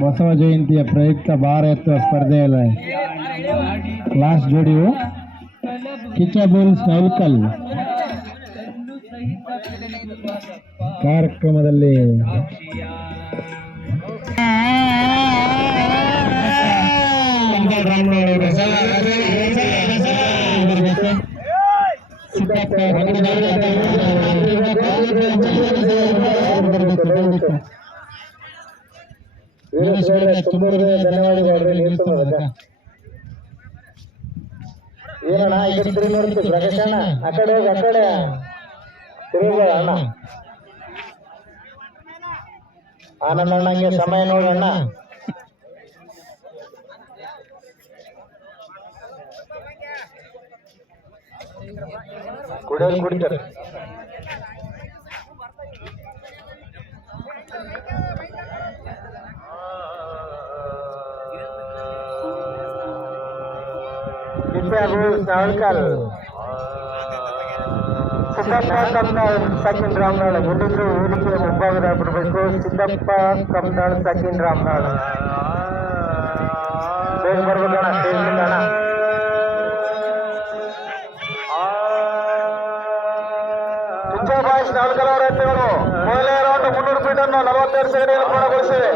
ಬಸವ ಜಯಂತಿಯ ಪ್ರಯುಕ್ತ ಭಾರ ಎತ್ತುವ ಸ್ಪರ್ಧೆಯಲ್ಲಿ ಲಾಸ್ಟ್ ಜೋಡಿಯು ಕಿಚ್ಚ ಬೂಲ್ಸ್ ನೌಲ್ಕಲ್ ಕಾರ್ಯಕ್ರಮದಲ್ಲಿ ತುಂಬ ಧನ್ಯವಾದಗಳು. ಏನಣ್ಣ ಈ ಕಡೆ ತಿರುಗಿ ನೋಡ್ತೀವಿ ಪ್ರಕಾಶ್ ಅಣ್ಣ, ಆ ಕಡೆ ಹೋಗಿ, ಆ ಕಡೆ ತಿರುಗಿ ಅಣ್ಣ. ಆನಂದ ಅಣ್ಣಂಗೆ ಸಮಯ ನೋಡಣ್ಣ. ಕುಡಿಯೋದು ಕುಡಿತಾರೆ. ಸೆಕೆಂಡ್ ರಾಮನಾಳ ಗೆಲ್ಲಿದ್ರು ವೇದಿಕೆಯ ಮುಂಭಾಗದಾಗ ಬರಬೇಕು. ಸಿದ್ದಪ್ಪ ಕಮ್ನಾಳ್ ಸೆಕೆಂಡ್ ರಾಮನಾಳ್ ಬೇಗ ಬರ್ಬೇಕಣ್ಣ, ಸ್ಟೇಜ್ ಅಣ್ಣ. ಬಾಯ್ಸ್ ನಾಲ್ಕರ ಎತ್ತುಗಳು ಮೊದಲನೇ ರೌಂಡ್ 300 ಫೀಟನ್ನು 42 ಸೆಕೆಂಡ್ಗಳಲ್ಲಿ ಪೂರ್ಣಗೊಳಿಸಿವೆ.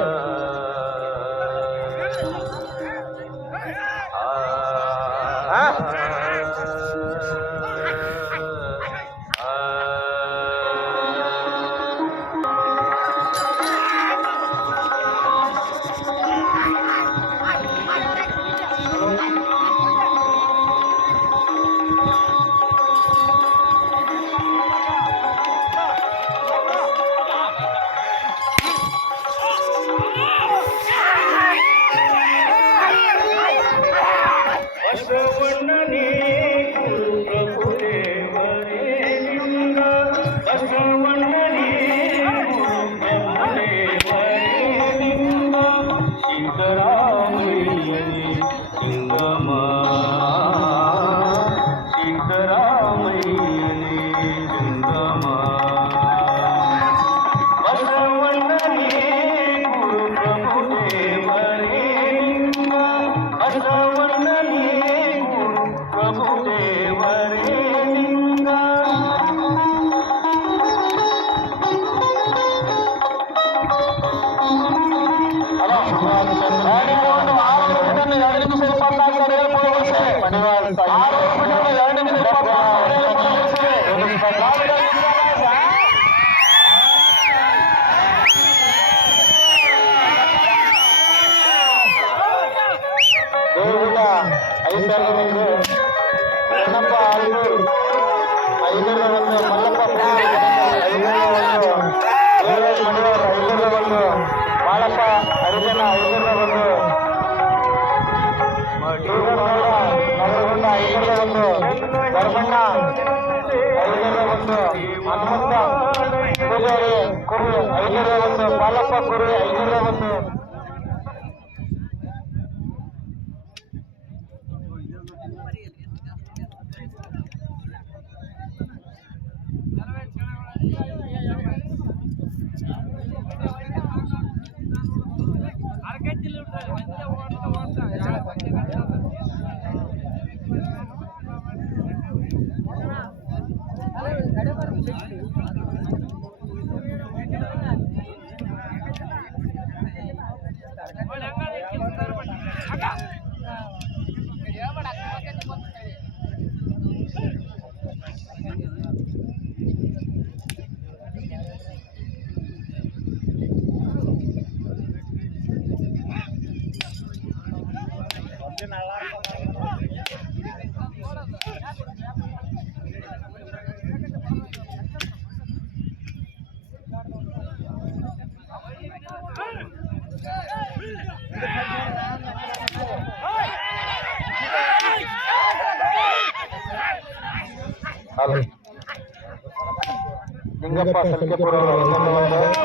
ಲಿಂಗಪ್ಪ ಸಲ್ಕೆಪುರ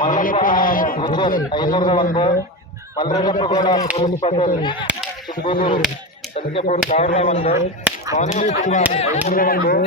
ಮಲ್ಲಪ್ಪ ಗುಜರ್ 501, ಮಲ್ಲರೆಡ್ಡಪ್ಪ ಗೌಡ ಪೊಲೀಸ್ ಪಟೇಲ್ ಚಿಕ್ಕಬೂರು ಸಲ್ಕೆಪುರ 1001, ಮೌನೇಶ್ ಕುಮಾರ್ 501,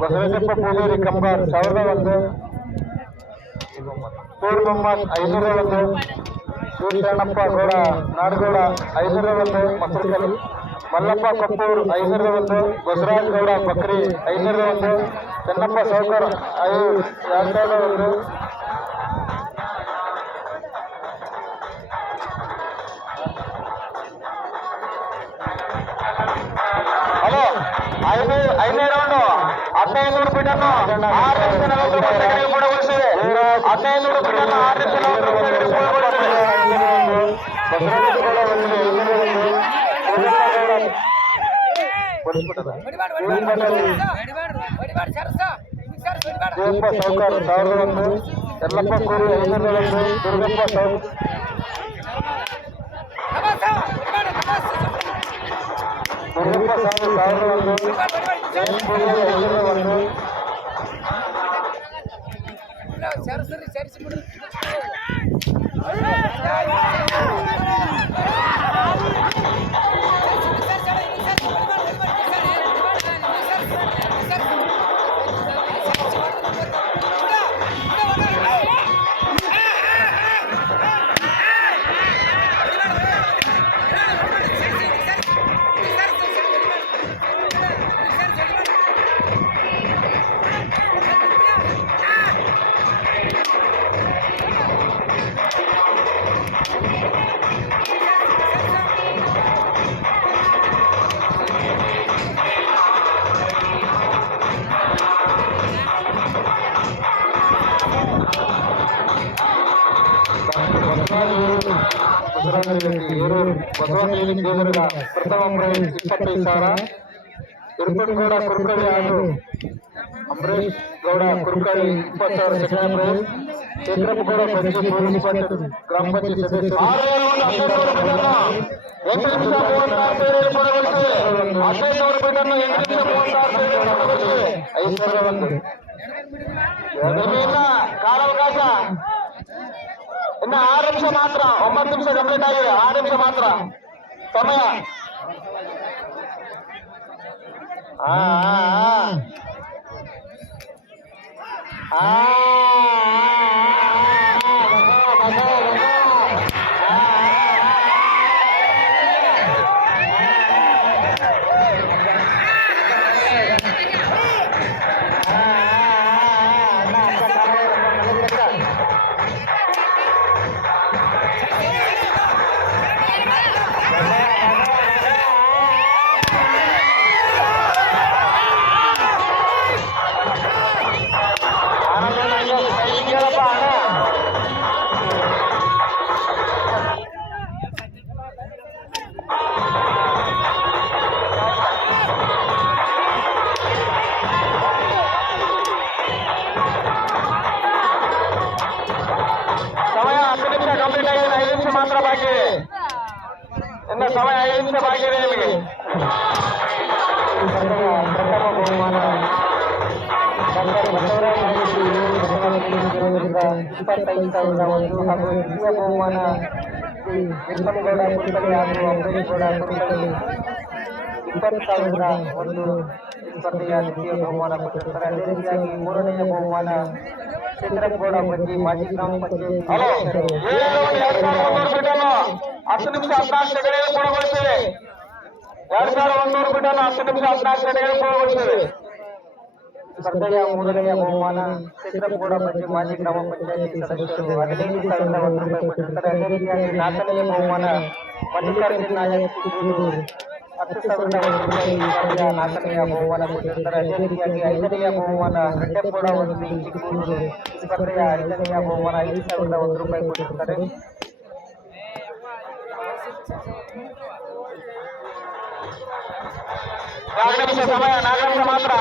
ಬಸವೇಶ್ವರ ಪೂಜಾರಿ ಕಂಬಾರ್ 1001, ಪೂರ್ ಮೊಹಮ್ಮದ್ 501, ಶಿವಶರಣಪ್ಪ ಗೌಡ ನಾಡಗೌಡ 501 ಮಸೂರ್ಕಲ್, ಮಲ್ಲಪ್ಪ ಕಪ್ಪೂರ್ 501, ಬಸವರಾಜ್ ಗೌಡ ಬಕ್ರಿ 501, ಚೆನ್ನಪ್ಪ ಸೌಕರ್ 2001. ಹಲೋ, 5ನೇ ರೌಂಡು 1500 ಫೀಟನ್ನು 6 ನಿಮಿಷ 40 ಸೆಕೆಂಡ್ಗೆ ಪೂರ್ಣಗೊಳಿಸಿದೆ. 1500 ಫೀಟನ್ನು 6 ನಿಮಿಷ 40 ಸೆಕೆಂಡ್ಗೆ ಪೂರ್ಣಗೊಳಿಸಿದೆ. ದೇವಪ್ಪ ಸೌಕರ್ 1001, ಯಲ್ಲಪ್ಪ ಕೋರಿ 501, ದುರ್ಗಪ್ಪ ದುರ್ಗಪ್ಪ ಸ್ವಾಮಿ 1001, ಜಯಂತ್ ಪೂಜಾರಿ 501. ಬಸವನಹಳ್ಳಿ ದೇವರ ಪ್ರಥಮ ಪ್ರೈಸ್ 25,000. ಇರ್ಪನ್ಗೌಡ ಕುರ್ಕಳಿ ಹಾಗೂ Ambareesh Gowda Kurkali 20,000 second prize. Chandrappagowda Panchi police inspector ಗ್ರಾಮ ಪಂಚಾಯತ್ ಸದಸ್ಯರು 8 ನಿಮಿಷ 36 ಫೀಟನ್ನು 8 ನಿಮಿಷ 36 5,001. ಕಾಲಾವಕಾಶ ಇನ್ನು 6 ನಿಮಿಷ ಮಾತ್ರ. 9 ನಿಮಿಷ ಕಂಪ್ಲೀಟ್ ಆಗಿದೆ. 6 ನಿಮಿಷ ಮಾತ್ರ ಸಮಯ. ಮಾತ್ರ ಬಾಕಿ ಇದೆ. ಇನ್ನು ಸಮಯ 5 ನಿಮಿಷ ಬಾಕಿ ಇದೆ ನಿಮಗೆ. ಪ್ರಥಮ ಬಹುಮಾನ ಡಾಕ್ಟರ್ ಬಸವರಾಜ 25,001 ಹಾಗೂ ದ್ವಿತೀಯ ಬಹುಮಾನ ವಿಠಲಗೌಡ ಕುಲಕರ್ಣಿ ಹಾಗೂ ಅಂಬರೀಶ್ ಗೌಡ ಕುಲಕರ್ಣಿ 20,001 ಸ್ಪರ್ಧೆಯ ದ್ವಿತೀಯ ಬಹುಮಾನ ಕೊಟ್ಟಿರ್ತಾರೆ. ಅದೇ ರೀತಿಯಾಗಿ ಮೂರನೆಯ ಬಹುಮಾನ ಚಂದ್ರಗೌಡ ಬಜ್ಜಿ ಮಾಜಿ ಗ್ರಾಮ ಪಂಚಾಯತ್ 10 ನಿಮಿಷ 14 ಸೆಕೆಂಡ್ಗಳು ಪೂರ್ಣಗೊಳಿಸಿದೆ. 2,100 ಬಿಡಲು 10 ನಿಮಿಷ 14 ಸೆಕೆಂಡ್ಗಳು ಪೂರ್ಣಗೊಳಿಸಿದೆ. ಸ್ಪರ್ಧೆಯ ಮೂರನೆಯ ಬಹುಮಾನ ಚಂದ್ರಗೌಡ ಬಜ್ಜಿ ಮಾಜಿ ಗ್ರಾಮ ಪಂಚಾಯತಿ ಸದಸ್ಯರು 15,001 ರೂಪಾಯಿ ಕೊಟ್ಟಿರ್ತಾರೆ. ಅದೇ ರೀತಿಯಾಗಿ 4ನೇ ಬಹುಮಾನ ಮಲ್ಲಿಕಾರ್ಜುನ ನಾಯಕ್ ಚಿಕ್ಕೂರು 10,001 ರೂಪಾಯಿ ಸ್ಪರ್ಧೆಯ 4ನೆಯ ಬಹುಮಾನ ಕೊಟ್ಟಿರ್ತಾರೆ. ಅದೇ ರೀತಿಯಾಗಿ 5ನೆಯ ಬಹುಮಾನ ರೆಡ್ಡೆಗೌಡ ವಸತಿ ಚಿಕ್ಕೂರು ಸ್ಪರ್ಧೆಯ 5ನೆಯ ಬಹುಮಾನ 5,001 ರೂಪಾಯಿ ಕೊಟ್ಟಿರ್ತಾರೆ. 4 ನಿಮಿಷ ಸಮಯ, 4 ನಿಮಿಷ ಮಾತ್ರ.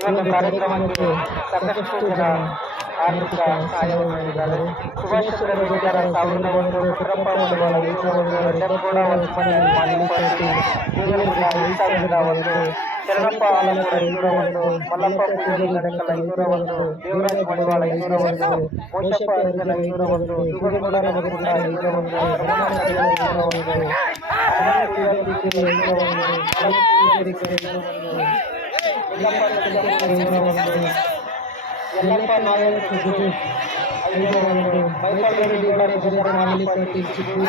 ಇವತ್ತು ಕಾರ್ಯಕ್ರಮಕ್ಕೆ ಸಾಕಷ್ಟು ಜನ ಆರ್ಥಿಕ ಸಹಾಯವನ್ನು ನೀಡಿದ್ದಾರೆ. ಸುಭಾಷೇಶ್ವರ ರೆಡ್ಡಿಗಾರ 1,001, ಪುಟ್ಟಪ್ಪ ಮಡಿವಾಳ 501, ರೆಡ್ಡಗೌಡ ವಸತಿ ಮಾಲಿಪಾಟಿ 5,001, ಶರಣಪ್ಪ ಆಲಂಪುರ 501, ಮಲ್ಲಪ್ಪ ಪೂಜಾರಿ ನಡಕಲ 501, ದೇವರಾಜ್ ಮಡಿವಾಳ 501, ಮೋಶಪ್ಪ ಅರ್ಜನ 501, ಶಿವಗೌಡ ನಗರಗುಂಡ 501, ಯಲ್ಲಪ್ಪ ನಾಯಕ 501, ಮೈಕಲ್ ರೆಡ್ಡಿ ಮಾಲಿಪಾಟಿ ಚಿಕ್ಕೂರು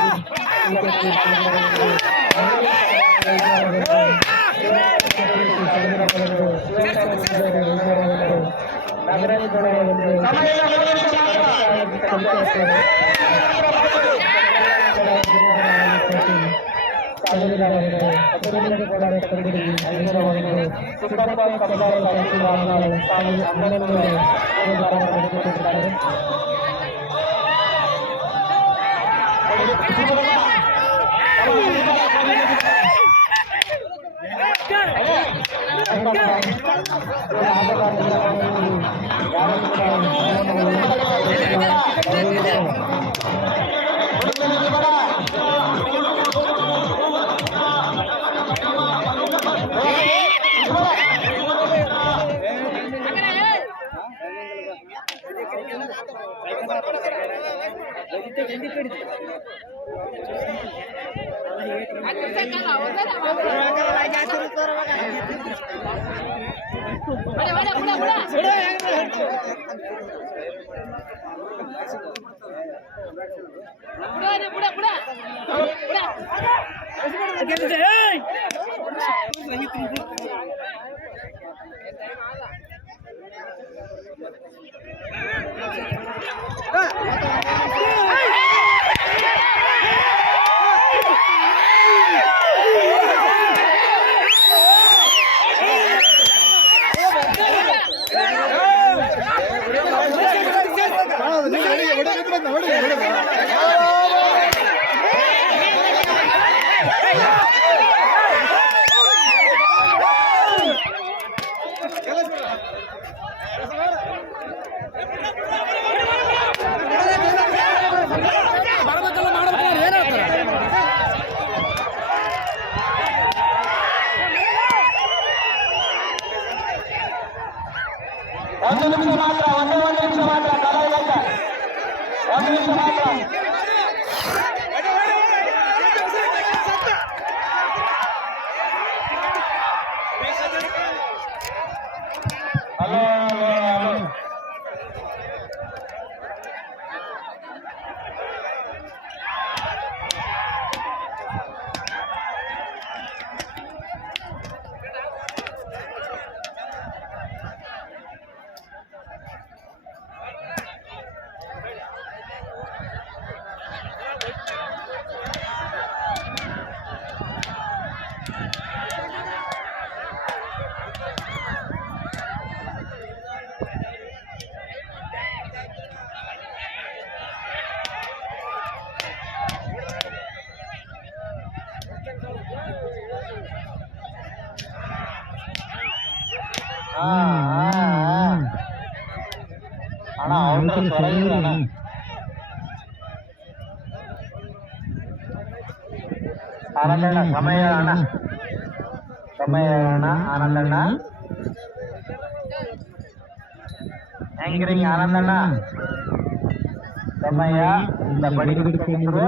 ಒಂದು ನಿಮಿಷ ಮಾತ್ರ, ಒಂದೇ ಒಂದು ನಿಮಿಷ ಮಾತ್ರ, ಒಂದು ನಿಮಿಷ ಮಾತ್ರ. ಹಲೋ ಹಲೋ ಹಲೋ ಅಣ್ಣ ಔಟರ್ ಹೊರಗಿದ್ರೆ ಅಣ್ಣ ಆನಂದಣ್ಣ ಸಮಯ ಅಣ್ಣ ಆನಂದಣ್ಣ ಹೆಂಗ್ರಿಂಗ್ ಆನಂದಣ್ಣ ಸಮಯ ಬಡಿ ಹಿಡಿದುಕೊಂಡಿದ್ರು